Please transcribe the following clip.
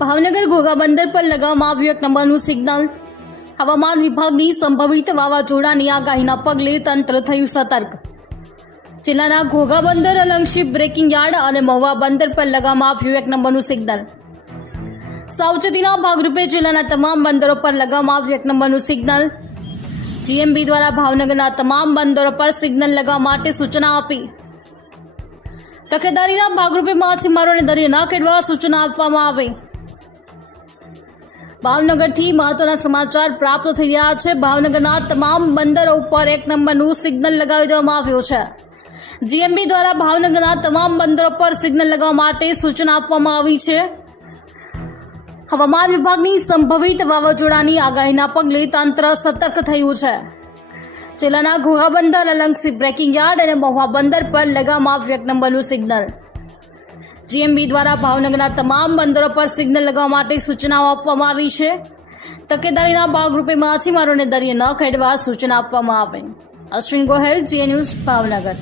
ભાવનગર ઘોઘા બંદર પર લગાવવામાં આવ્યું એક નંબરનું સિગ્નલ. હવામાન વિભાગની સંભવિત વાવાઝોડાની આગાહીના પગલે તંત્ર થયું સતર્ક. જિલ્લાના ઘોઘા બંદર, અલંગશીપ, બ્રેકિંગ યાર્ડ અને મહુવા બંદર પર લગાવવામાં આવ્યું એક નંબરનું સિગ્નલ. સાવચેતીના ભાગરૂપે જિલ્લાના તમામ બંદરો પર લગાવવામાં આવ્યું એક નંબરનું સિગ્નલ. જીએમબી દ્વારા ભાવનગરના તમામ બંદરો પર સિગ્નલ લગાવવા માટે સૂચના આપી. તકેદારીના ભાગરૂપે માછીમારોને દરિયો ના ખેડવા સૂચના આપવામાં આવી. ભાવનગરથી મહત્વના સમાચાર પ્રાપ્ત થઈ રહ્યા છે. ભાવનગરના તમામ બંદરો ઉપર એક નંબરનું સિગ્નલ લગાવી દેવામાં આવ્યું છે. જીએમબી દ્વારા ભાવનગરના તમામ બંદરો પર સિગ્નલ લગાવવા માટે સૂચના આપવામાં આવી છે. હવામાન વિભાગની સંભવિત વાવાઝોડાની આગાહીના પગલે તંત્ર સતર્ક થયું છે. જિલ્લાના ઘોઘા બંદર અલંગસી બ્રેકિંગ યાર્ડ અને મહુવા બંદર પર લગાવવામાં આવ્યું એક નંબરનું સિગ્નલ. જીએમબી દ્વારા ભાવનગરના તમામ બંદરો પર સિગ્નલ લગાવવા માટે સૂચનાઓ આપવામાં આવી છે. તકેદારીના ભાગરૂપે માછીમારોને દરિયે ન ખેડવા સૂચના આપવામાં આવી. અશ્વિન ગોહેલ જીએ ન્યૂઝ, ભાવનગર.